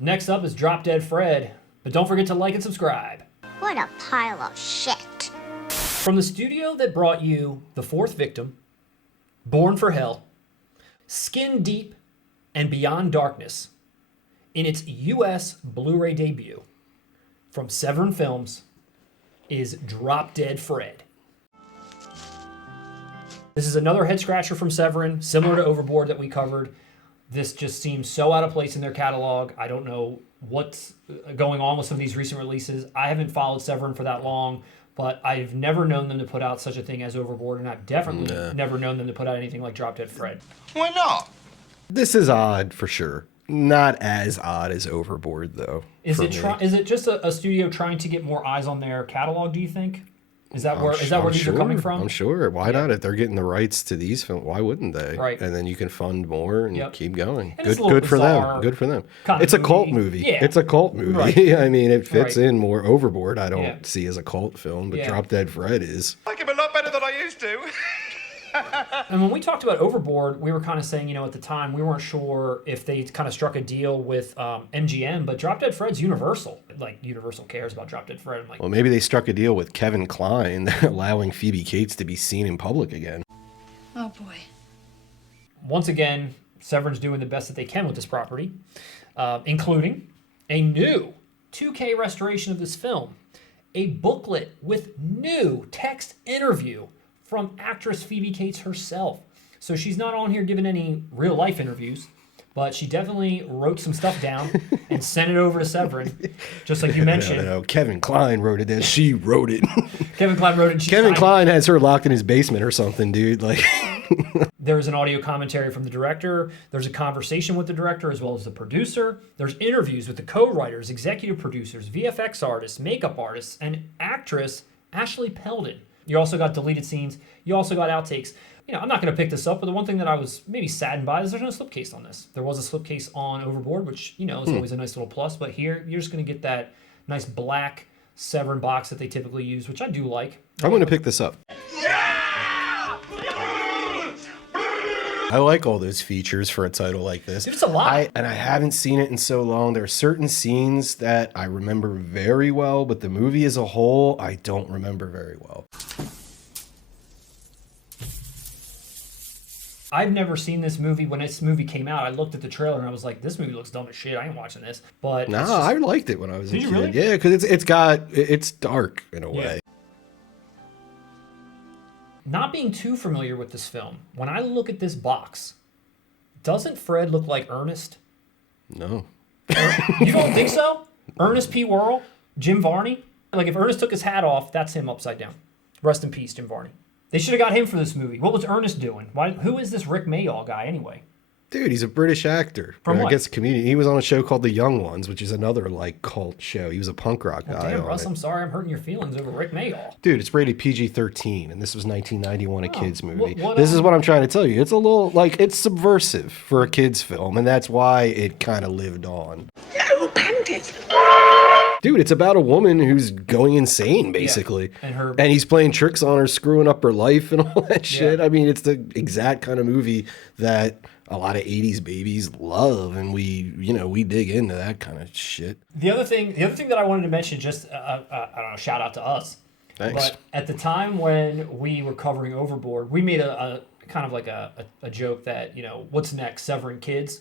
Next up is Drop Dead Fred, but don't forget to like and subscribe. What a pile of shit. From the studio that brought you The Fourth Victim, Born for Hell, Skin Deep, and Beyond Darkness, in its US Blu-ray debut, from Severin Films, is Drop Dead Fred. This is another head scratcher from Severin, similar to Overboard that we covered. This just seems so out of place in their catalog. I don't know what's going on with some of these recent releases. I haven't followed Severin for that long, but I've never known them to put out such a thing as Overboard, and I've definitely never known them to put out anything like Drop Dead Fred. Why not? This is odd for sure. Not as odd as Overboard, though. Is it just a studio trying to get more eyes on their catalog, do you think? Is that where these are coming from? I'm sure. Why not? If they're getting the rights to these films, why wouldn't they? Right. And then you can fund more and keep going. And Good for them. Good for them. It's a cult movie. Yeah. It's a cult movie. Right. I mean, it fits in more. Overboard, I don't see as a cult film, but Drop Dead Fred is. I like him a lot better than I used to. And when we talked about Overboard, we were kind of saying, at the time, we weren't sure if they kind of struck a deal with MGM, but Drop Dead Fred's Universal. Like, Universal cares about Drop Dead Fred. I'm like, Well, maybe they struck a deal with Kevin Kline, allowing Phoebe Cates to be seen in public again. Oh, boy. Once again, Severin's doing the best that they can with this property, including a new 2K restoration of this film, a booklet with new text interview from actress Phoebe Cates herself. So she's not on here giving any real life interviews, but she definitely wrote some stuff down and sent it over to Severin, just like you mentioned. No, Kevin Kline wrote it, and she wrote it. Kevin Kline wrote it. And Kevin Kline has her locked in his basement or something, dude. Like, there's an audio commentary from the director. There's a conversation with the director as well as the producer. There's interviews with the co-writers, executive producers, VFX artists, makeup artists, and actress Ashley Peldon. You also got deleted scenes. You also got outtakes. I'm not going to pick this up, but the one thing that I was maybe saddened by is there's no slipcase on this. There was a slipcase on Overboard, which, is always a nice little plus. But here, you're just going to get that nice black Severin box that they typically use, which I do like. I'm going to pick this up. I like all those features for a title like this. Dude, it's a lot. I haven't seen it in so long. There are certain scenes that I remember very well, but the movie as a whole, I don't remember very well. I've never seen this movie. When this movie came out, I looked at the trailer and I was like, this movie looks dumb as shit. I ain't watching this. But I liked it when I was a kid. Really? Yeah, because it's dark in a way. Not being too familiar with this film, when I look at this box, doesn't Fred look like Ernest? No. You don't think so? Ernest P. Worrell? Jim Varney? Like, if Ernest took his hat off, that's him upside down. Rest in peace, Jim Varney. They should have got him for this movie. What was Ernest doing? Who is this Rick Mayall guy anyway? Dude, he's a British actor. From what? I guess comedian. He was on a show called The Young Ones, which is another cult show. He was a punk rock guy. Damn, Russ, I'm sorry I'm hurting your feelings over Rick Mayall. Dude, it's rated PG-13, and this was 1991, a kids movie. What, this is what I'm trying to tell you. It's a little, it's subversive for a kids film, and that's why it kind of lived on. No panties. Dude, it's about a woman who's going insane, basically. Yeah. And he's playing tricks on her, screwing up her life and all that shit. I mean, it's the exact kind of movie that a lot of 80s babies love, and we dig into that kind of shit. The other thing that I wanted to mention, just I don't know, shout out to us. Thanks. But at the time when we were covering Overboard, we made a kind of like a joke that, what's next, Severin Kids.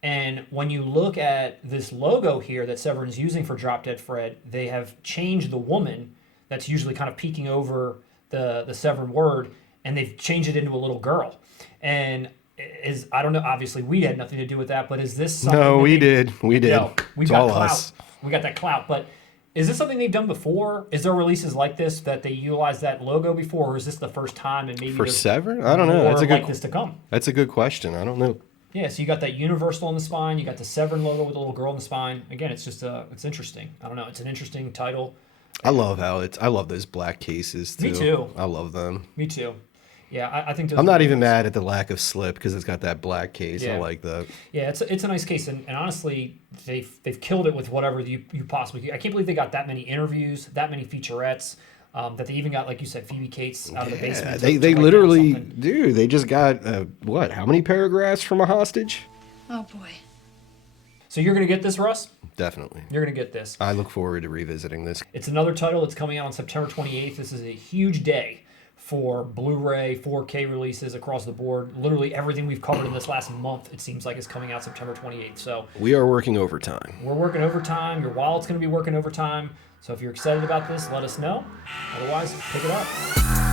And when you look at this logo here that Severin's using for Drop Dead Fred, they have changed the woman that's usually kind of peeking over the Severin word, and they've changed it into a little girl. And I don't know, obviously we had nothing to do with that, but is this something? No, we did. We did. We've got clout. Us. We got that clout. But is this something they've done before? Is there releases like this that they utilized that logo before, or is this the first time? And maybe for Severin? I don't know. That's like this to come. That's a good question. I don't know. Yeah, so you got that Universal on the spine, you got the Severin logo with a little girl on the spine. Again, it's just it's interesting. I don't know, it's an interesting title. I love those black cases too. Me too. I love them. Me too. Yeah, I think those I'm not even mad at the lack of slip because it's got that black case. Yeah. I like that. Yeah, it's a nice case, and honestly, they've killed it with whatever you possibly. I can't believe they got that many interviews, that many featurettes. That they even got, like you said, Phoebe Cates out of the basement. They literally, dude, they just got, how many paragraphs from a hostage? Oh, boy. So So you're going to get this, Russ? Definitely. You're going to get this. I look forward to revisiting this. It's another title that's coming out on September 28th. This is a huge day for Blu-ray, 4K releases across the board. Literally everything we've covered in this last month, it seems like, is coming out September 28th. So We are working overtime. we're working overtime. Your wallet's going to be working overtime. So if you're excited about this, let us know. Otherwise, pick it up.